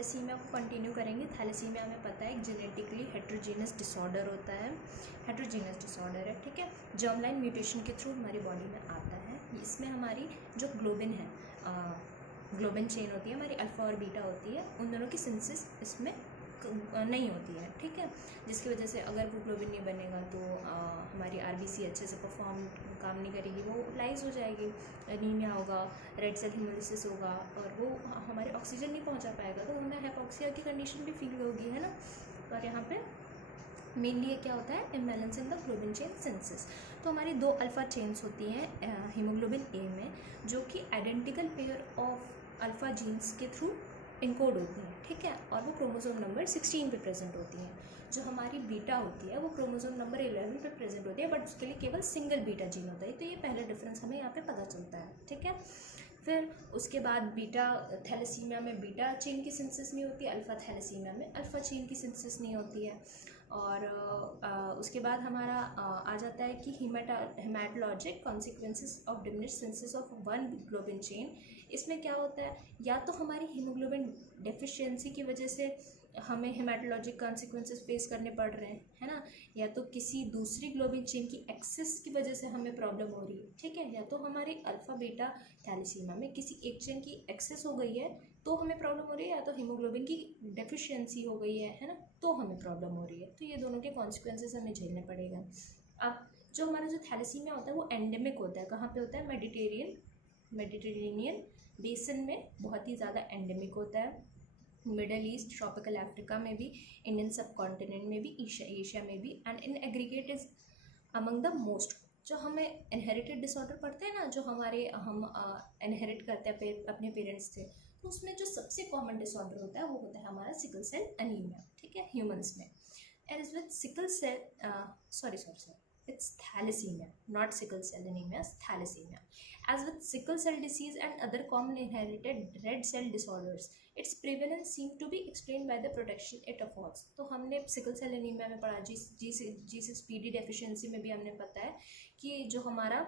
Thalassaemia को continue करेंगे। Thalassaemia हमें पता है एक जेनेटिकली हेट्रोजीनस डिसऑर्डर होता है, हेट्रोजीनस डिसऑर्डर है, ठीक है। जर्मलाइन म्यूटेशन के थ्रू हमारी बॉडी में आता है। इसमें हमारी जो ग्लोबिन है, ग्लोबिन चेन होती है हमारी, अल्फ़ा और बीटा होती है, उन दोनों की सिंथेसिस इसमें नहीं होती है, ठीक है। जिसकी वजह से अगर वो ग्लोबिन नहीं बनेगा तो हमारी आरबीसी अच्छे से काम नहीं करेगी, वो लाइज हो जाएगी, एनीमिया होगा, रेड सेल हिमोलिसिस होगा और वो हमारे ऑक्सीजन नहीं पहुंचा पाएगा, तो हमें हाइपोक्सिया की कंडीशन भी फील होगी, है ना। और यहाँ पे मेनली क्या होता है, imbalance in the globin chain synthesis. तो हमारी 2 अल्फ़ा चेन्स होती हैं हीमोग्लोबिन ए में, जो कि identical pair of alpha genes के थ्रू इनकोड होती हैं, ठीक है। और वो क्रोमोसोम नंबर 16 पे प्रेजेंट होती हैं। जो हमारी बीटा होती है वो क्रोमोसोम नंबर 11 पे प्रेजेंट होती है, बट उसके लिए केवल सिंगल बीटा जीन होता है। तो ये पहला डिफरेंस हमें यहाँ पे पता चलता है, ठीक है। फिर उसके बाद बीटा थैलेसीमिया में बीटा चेन की सिंथेसिस नहीं होती, अल्फ़ा थैलेसीमिया में अल्फ़ा चेन की सिंथेसिस नहीं होती है। और उसके बाद हमारा आ जाता है कि हेमाटोलॉजिक consequences of diminished synthesis of one globin chain. इसमें क्या होता है, या तो हमारी हीमोग्लोबिन डेफिशिएंसी की वजह से हमें हेमाटोलॉजिक कॉन्सिक्वेंसेस फेस करने पड़ रहे हैं, है ना, या तो किसी दूसरी ग्लोबिन चेन की एक्सेस की वजह से हमें प्रॉब्लम हो रही है, ठीक है। या तो हमारी अल्फ़ा बीटा थैलेसीमिया में किसी एक चेन की एक्सेस हो गई है तो हमें प्रॉब्लम हो रही है, या तो हीमोग्लोबिन की डेफिशिएंसी हो गई है ना, तो हमें प्रॉब्लम हो रही है। तो ये दोनों के कॉन्सिक्वेंसेस हमें झेलने पड़ेगा। अब जो हमारा जो थैलेसीमिया होता है वो एंडेमिक होता है, कहाँ पे होता है, मेडिटेरेनियन बेसिन में बहुत ही ज़्यादा एंडेमिक होता है। मिडल ईस्ट, ट्रॉपिकल अफ्रीका में भी, इंडियन सब कॉन्टिनेंट में भी, एशिया में भी, and in aggregate is among the most. जो हमें इनहेरिटेड डिसऑर्डर पढ़ते हैं ना, जो हम इनहेरिट करते हैं अपने पेरेंट्स से, तो उसमें जो सबसे कॉमन डिसऑर्डर होता है वो होता है हमारा सिकल सेल एनीमिया, ठीक है, ह्यूमंस में। And is with sickle cell sorry it's thalassemia, not sickle cell anemia, it's thalassemia. As with sickle cell disease and other common inherited red cell disorders, its prevalence seem to be explained by the protection it affords. तो हमने sickle cell anaemia में पढ़ा, G6PD deficiency में भी हमने पता है कि जो हमारा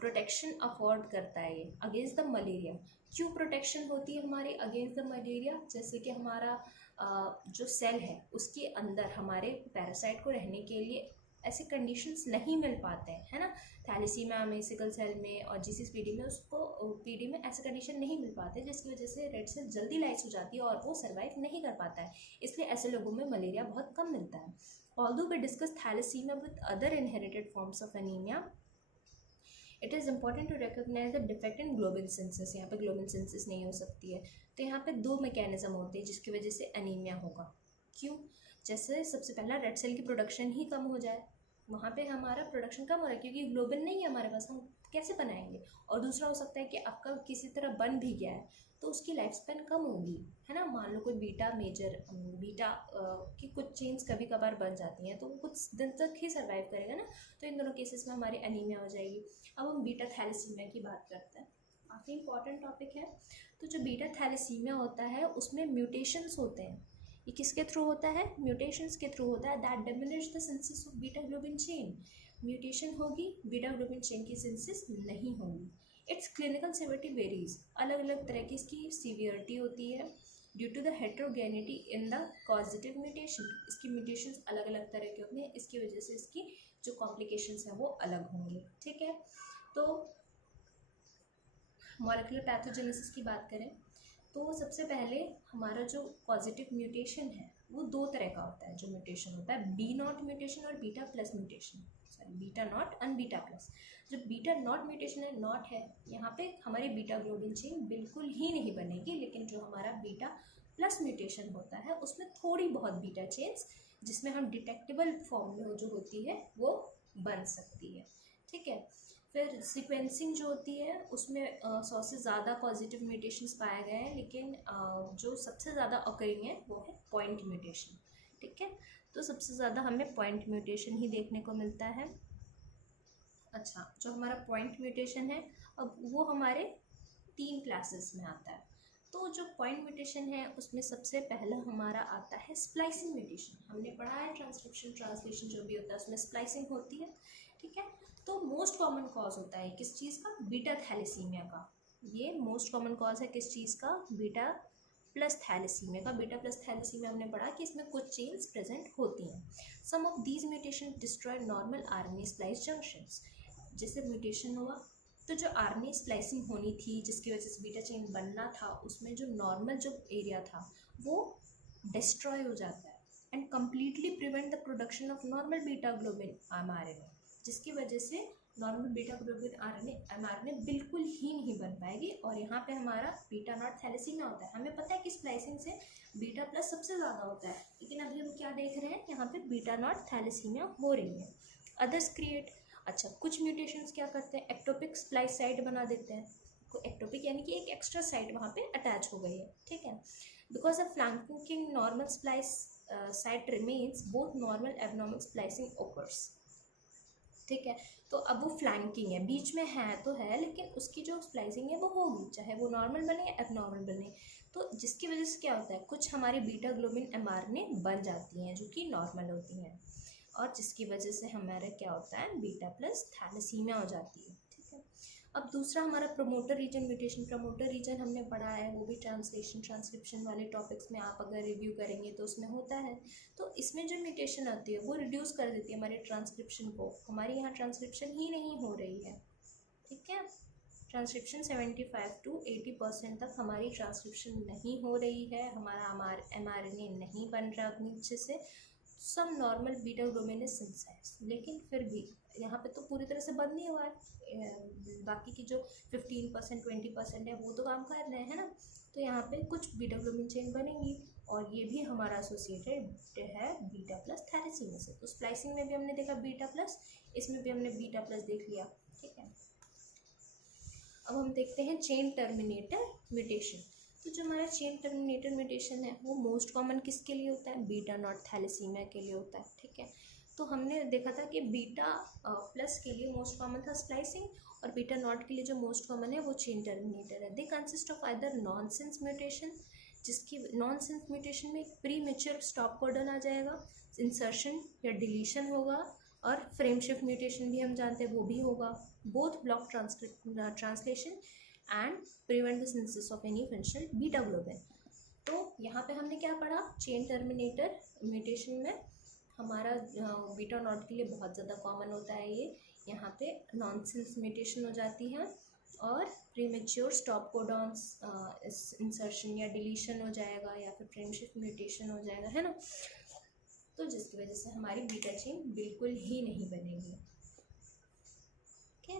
प्रोटेक्शन अफोर्ड करता है ये अगेंस्ट द मलेरिया। क्यों प्रोटेक्शन होती है हमारी अगेंस्ट द मलेरिया? जैसे कि हमारा जो सेल है उसके अंदर हमारे पैरासाइट को रहने के लिए ऐसे कंडीशंस नहीं मिल पाते हैं, है ना। थैलेसीमिया में, सिकल सेल में और G6PD में पीडी में ऐसे कंडीशन नहीं मिल पाते, जिसकी वजह से रेड सेल जल्दी लाइस हो जाती है और वो सर्वाइव नहीं कर पाता है। इसलिए ऐसे लोगों में मलेरिया बहुत कम मिलता है। Although we discuss thalassaemia with other inherited forms of anaemia, it is important to recognise the defect in globin synthesis. यहाँ पे ग्लोबिन सिंथेसिस नहीं हो सकती है, तो यहाँ पे 2 मैकेनिज्म होते हैं जिसकी वजह से एनीमिया होगा। क्यों? जैसे सबसे पहला रेड सेल की प्रोडक्शन ही कम हो जाए, वहाँ पे हमारा प्रोडक्शन कम हो रहा है क्योंकि ग्लोबिन नहीं है हमारे पास, हम कैसे बनाएंगे। और दूसरा हो सकता है कि आपका किसी तरह बन भी गया है तो उसकी लाइफ स्पैन कम होगी, है ना। मान लो कोई बीटा की कुछ चेन्स कभी कभार बन जाती हैं तो वो कुछ दिन तक ही सर्वाइव करेगा ना, तो इन दोनों केसेस में हमारी एनीमिया हो जाएगी। अब हम बीटा थैलेसीमिया की बात करते हैं, काफ़ी इंपॉर्टेंट टॉपिक है। तो जो बीटा थैलेसीमिया होता है उसमें म्यूटेशंस होते हैं। ये किसके थ्रू होता है? म्यूटेशंस के थ्रू होता है। That diminish the synthesis of beta globin chain. Mutation होगी, बीटा ग्लोबिन चेन की सिंथेसिस नहीं होगी। इट्स क्लिनिकल सिवियरिटी वेरीज, अलग अलग तरह की इसकी सीवियरिटी होती है due to the heterogeneity in the causative mutation. इसकी म्यूटेशंस अलग अलग तरह की होती हैं, इसकी वजह से इसकी जो कॉम्प्लिकेशंस हैं वो अलग होंगी, ठीक है। तो मॉलिक्यूलर पैथोजेनेसिस की बात करें तो सबसे पहले हमारा जो पॉजिटिव म्यूटेशन है वो 2 तरह का होता है। जो म्यूटेशन होता है बी नॉट म्यूटेशन और beta plus mutation, sorry beta not and beta plus. जो बीटा नॉट म्यूटेशन है, नॉट है, यहाँ पे हमारी बीटा ग्लोबिन चेन बिल्कुल ही नहीं बनेगी, लेकिन जो हमारा बीटा प्लस म्यूटेशन होता है उसमें थोड़ी बहुत बीटा चेन्स जिसमें हम डिटेक्टेबल फॉर्म में जो होती है वो बन सकती है, ठीक है। फिर सीक्वेंसिंग जो होती है उसमें 100 से ज़्यादा पॉजिटिव म्यूटेशंस पाए गए हैं, लेकिन जो सबसे ज़्यादा अकरिंग है वो है पॉइंट म्यूटेशन, ठीक है। तो सबसे ज़्यादा हमें पॉइंट म्यूटेशन ही देखने को मिलता है। अच्छा, जो हमारा पॉइंट म्यूटेशन है अब वो हमारे 3 क्लासेस में आता है। तो जो पॉइंट म्यूटेशन है उसमें सबसे पहला हमारा आता है स्प्लाइसिंग म्यूटेशन। हमने पढ़ा है ट्रांसक्रिप्शन ट्रांसलेशन जो भी होता है उसमें स्प्लाइसिंग होती है, ठीक है। तो मोस्ट कॉमन कॉज होता है किस चीज़ का? बीटा थैलेसीमिया का। ये मोस्ट कॉमन कॉज है किस चीज़ का? बीटा प्लस थैलेसीमिया का। बीटा प्लस थैलेसीमिया हमने पढ़ा कि इसमें कुछ चेन्स प्रेजेंट होती हैं। Some of these mutation destroy normal RNA splice junctions. जैसे म्यूटेशन हुआ तो जो आरएनए स्प्लाइसिंग होनी थी जिसकी वजह से बीटा चेन बनना था, उसमें जो नॉर्मल जो एरिया था वो डिस्ट्रॉय हो जाता है and completely prevent the production of normal beta globin mRNA, जिसकी वजह से नॉर्मल बीटा ग्लोबिन एमआरएनए बिल्कुल ही नहीं बन पाएगी और यहाँ पे हमारा बीटा नॉट थैलेसीमिया होता है। हमें पता है कि स्प्लाइसिंग से बीटा प्लस सबसे ज़्यादा होता है, लेकिन अभी हम क्या देख रहे हैं, यहाँ पे बीटा नॉट थैलेसीमिया हो रही है। अदर्स क्रिएट, अच्छा कुछ म्यूटेशंस क्या करते हैं, एक्टोपिक स्प्लाइस साइट बना देते हैं। एक्टोपिक यानी कि एक एक्स्ट्रा साइट वहाँ पे अटैच हो गई है, ठीक है। Because of flanking normal splice site remains both normal abnormal splicing occurs, ठीक है। तो अब वो फ्लैंकिंग है, बीच में है तो है, लेकिन उसकी जो स्प्लाइसिंग है वो होगी, चाहे वो नॉर्मल बने या एबनॉर्मल बने। तो जिसकी वजह से क्या होता है, कुछ हमारी बीटा ग्लोबिन एमआरएनए बन जाती हैं जो कि नॉर्मल होती हैं और जिसकी वजह से हमारा क्या होता है, बीटा प्लस थैलेसीमिया हो जाती है, ठीक है। अब दूसरा हमारा promoter region mutation. Promoter region हमने पढ़ा है, वो भी ट्रांसक्रिप्शन वाले टॉपिक्स में आप अगर रिव्यू करेंगे तो उसमें होता है। तो इसमें जो म्यूटेशन आती है वो रिड्यूस कर देती है हमारे ट्रांसक्रिप्शन को। हमारे यहाँ ट्रांसक्रिप्शन ही नहीं हो रही है, ठीक है। ट्रांसक्रिप्शन 75 to 80% तक हमारी ट्रांसक्रिप्शन नहीं हो रही है, हमारा एमआरएनए नहीं बन रहा उतनी अच्छे से। Some normal beta globin is synthesised, लेकिन फिर भी यहाँ पे तो पूरी तरह से बंद नहीं हुआ है, बाकी की जो 15% 20% है वो तो काम कर रहे हैं ना। तो यहाँ पे कुछ बीटा ग्लोबिन चेन बनेंगी और ये भी हमारा एसोसिएटेड है बीटा प्लस थैलेसीमिया से। तो स्प्लाइसिंग में भी हमने देखा बीटा प्लस, इसमें भी हमने बीटा प्लस देख लिया, ठीक है। अब हम देखते हैं चेन टर्मिनेटर म्यूटेशन। तो जो हमारा चेन टर्मिनेटर म्यूटेशन है वो मोस्ट कॉमन किसके लिए होता है, बीटा नॉट थैलेसीमिया के लिए होता है, ठीक है। तो हमने देखा था कि बीटा प्लस के लिए मोस्ट कॉमन था स्प्लाइसिंग और बीटा नॉट के लिए जो मोस्ट कॉमन है वो चेन टर्मिनेटर है। They consist of either nonsense mutation, जिसकी नॉनसेंस म्यूटेशन में प्री मैच्योर स्टॉप कोडन आ जाएगा, इंसर्शन या डिलीशन होगा, और फ्रेम शिफ्ट म्यूटेशन भी हम जानते हैं वो भी होगा। Both block translation and prevent the synthesis of any functional beta globin. तो यहाँ पे हमने क्या पढ़ा, चेन टर्मिनेटर म्यूटेशन में हमारा बीटा नॉट के लिए बहुत ज़्यादा कॉमन होता है ये। यहाँ पे नॉनसेंस म्यूटेशन हो जाती है और प्रीमेच्योर स्टॉप कोडॉन्स इंसर्शन या डिलीशन हो जाएगा या फिर फ्रेम शिफ्ट म्यूटेशन हो जाएगा, है ना। तो जिसकी वजह से हमारी बीटा चेन बिल्कुल ही नहीं बनेगी, okay.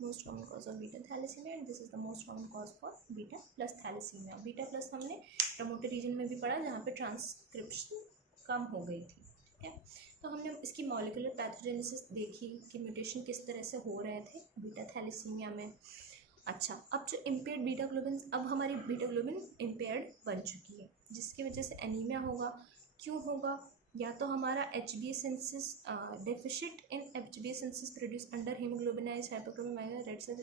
Most common cause of beta thalassaemia and this is the most common cause for beta plus thalassaemia. Beta plus हमने प्रमोटर रीजन में भी पढ़ा जहाँ पे ट्रांसक्रिप्शन कम हो गई थी, ठीक है। तो हमने इसकी मॉलिक्यूलर पैथोजेनेसिस देखी कि म्यूटेशन किस तरह से हो रहे थे बीटा थैलेसीमिया में। अच्छा, अब जो इम्पेयर्ड बीटा ग्लोबिन, अब हमारी बीटा ग्लोबिन इम्पेयर्ड बन चुकी है जिसकी वजह से एनीमिया होगा। क्यों होगा, या तो हमारा HbA synthesis deficit in HbA synthesis produce under haemoglobinised hypochromic red cell,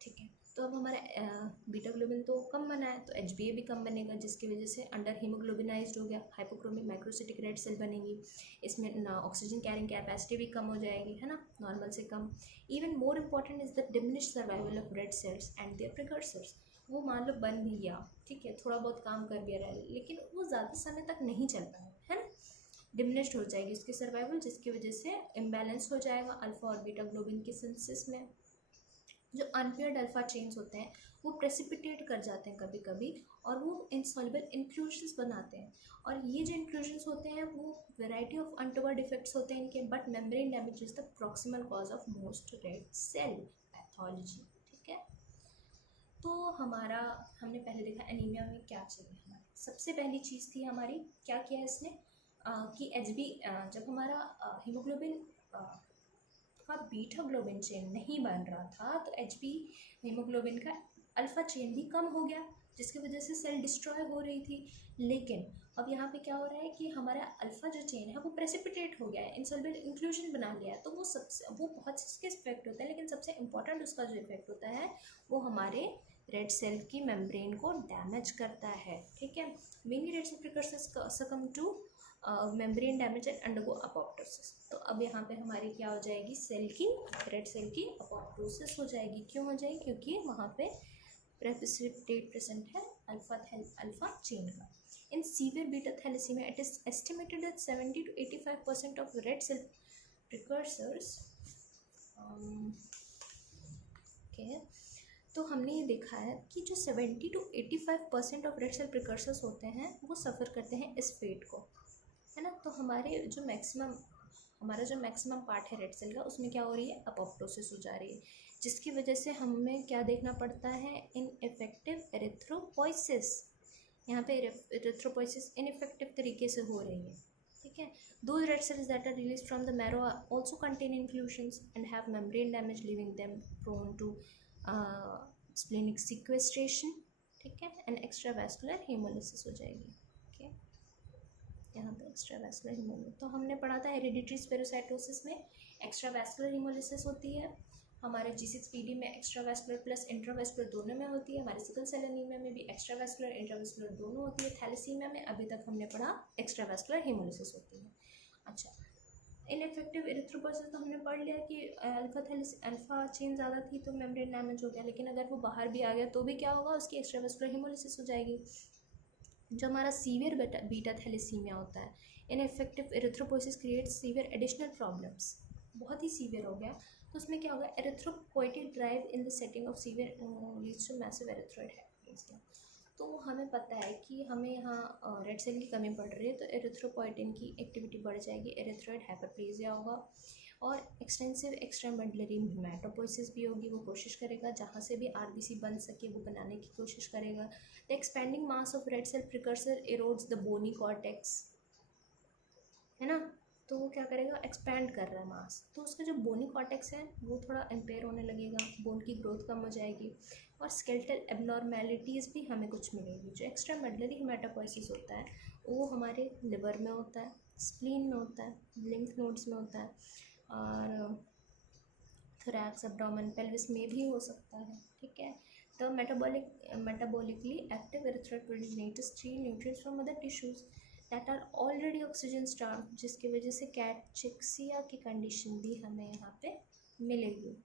ठीक है। तो अब हमारा बीटा ग्लोबिन तो कम बना है तो HbA भी कम बनेगा जिसकी वजह से अंडर हीमोग्लोबिनाइज्ड हो गया, हाइपोक्रोमिक माइक्रोसिटिक रेड सेल बनेगी। इसमें ऑक्सीजन कैरिंग कैपेसिटी भी कम हो जाएगी, है ना, नॉर्मल से कम। Even more important is the diminished survival of red cells and their precursors. वो मान लो बन भी गया, ठीक है, थोड़ा बहुत काम कर भी रहा है, लेकिन वो ज़्यादा समय तक नहीं चल पाएगा, है ना, डिमिनिश्ड हो जाएगी उसकी सर्वाइवल, जिसकी वजह से इम्बैलेंस हो जाएगा अल्फा और बीटा ग्लोबिन के सिंथेसिस में। जो अनपेयर्ड अल्फा चेन्स होते हैं वो प्रेसिपिटेट कर जाते हैं कभी कभी और वो इनसॉल्युबल इंक्लूजन्स बनाते हैं। और ये जो इंक्लूजन्स होते हैं वो वैरायटी ऑफ अनटोवर्ड इफेक्ट्स होते हैं इनके, but membrane damage is the proximal cause of most red cell pathology, ठीक है। तो हमारा हमने पहले देखा एनीमिया में क्या चाहिए, हमारी सबसे पहली चीज़ थी हमारी, क्या किया इसने कि HB जब हमारा हीमोग्लोबिन का बीटा ग्लोबिन चेन नहीं बन रहा था तो HB हीमोग्लोबिन का अल्फा चेन भी कम हो गया जिसकी वजह से सेल डिस्ट्रॉय हो रही थी। लेकिन अब यहाँ पे क्या हो रहा है कि हमारा अल्फा जो चेन है वो प्रेसिपिटेट हो गया है, इनसॉल्युबल इंक्लूजन बना लिया है। तो वो बहुत से इफेक्ट होते हैं, लेकिन सबसे इंपॉर्टेंट उसका जो इफेक्ट होता है वो हमारे रेड सेल की मेम्ब्रेन को डैमेज करता है, ठीक है। Mainly red cell precursors succumb to membrane damage and undergo apoptosis. तो अब यहाँ पे हमारी क्या हो जाएगी, सेल की रेड सेल की अपोप्टोसिस हो जाएगी। क्यों हो जाएगी, क्योंकि वहाँ पे प्रेसिपिटेट प्रेजेंट है अल्फा चेन का। In severe beta thalassaemia it is estimated that 70 to 85% of red cell precursors okay. तो हमने ये देखा है कि जो 70 to 85% of red cell precursors होते हैं वो सफ़र करते हैं इस फेट को, है ना। तो हमारा जो मैक्सिमम पार्ट है रेड सेल का उसमें क्या हो रही है, अपोप्टोसिस हो जा रही है, जिसकी वजह से हमें क्या देखना पड़ता है, इनइफेक्टिव एरिथ्रोपोइसिस। यहाँ पे एरिथ्रोपोइसिस इनइफेक्टिव तरीके से हो रही है, ठीक है। Those red cells that are released from the marrow also contain inclusions and have membrane damage, leaving them prone to splenic sequestration, ठीक है, and extravascular hemolysis हो जाएगी, okay? यहाँ पे extravascular hemolysis तो हमने पढ़ा था हेरिडिटरी स्पेरोसाइटोसिस में extravascular hemolysis होती है, हमारे G6PD में एक्स्ट्रावेस्कुलर प्लस इंट्रावेस्कुलर दोनों में होती है, हमारे सिकल सेल एनीमिया में भी एक्स्ट्रावेस्कुलर इंट्रावेस्कुलर दोनों होती है, थैलेसीमिया में अभी तक हमने पढ़ा एक्स्ट्रावेस्कुलर हेमोलिसिस होती है। अच्छा, इनइफेक्टिव एरिथ्रोपोइसिस तो हमने पढ़ लिया कि अल्फा चेन ज़्यादा थी तो मेम्ब्रेन डैमेज हो गया, लेकिन अगर वो बाहर भी आ गया तो भी क्या होगा, उसकी एक्स्ट्रावेस्कुलर हेमोलिसिस हो जाएगी। जो हमारा सीवियर बीटा थैलेसीमिया होता है, ineffective erythropoiesis creates severe additional problems, बहुत ही सीवियर हो गया तो उसमें क्या होगा, erythropoietic drive in the setting of severe leads to massive erythroid hyperplasia. तो हमें पता है कि हमें यहाँ रेड सेल की कमी पड़ रही है तो एरिथ्रोपोइटिन की एक्टिविटी बढ़ जाएगी, एरिथ्रॉइड हाइपरप्लेसिया होगा और एक्सटेंसिव एक्स्ट्रामेडुलरी हेमाटोपोइसिस भी होगी। वो कोशिश करेगा जहाँ से भी आरबीसी बन सके वो बनाने की कोशिश करेगा। The expanding mass of red cell precursor erodes the bony cortex, है ना। तो वो क्या करेगा, एक्सपैंड कर रहा है मास, तो उसका जो बोनी कॉर्टेक्स है वो थोड़ा इम्पेयर होने लगेगा, बोन की ग्रोथ कम हो जाएगी और स्केलेटल एबनॉर्मेलिटीज़ भी हमें कुछ मिलेगी। जो एक्स्ट्रा मेडुलरी हेमाटोपोइसिस होता है वो हमारे लिवर में होता है, स्प्लीन में होता है, लिम्फ नोड्स में होता है और थोरैक्स, एब्डोमेन, पेल्विस में भी हो सकता है, ठीक है। The metabolically active erythroid progenitors steal nutrients from other tissues that are already oxygen starved, जिसकी वजह से कैटचिक्सिया की कंडीशन भी हमें यहाँ पे मिलेगी।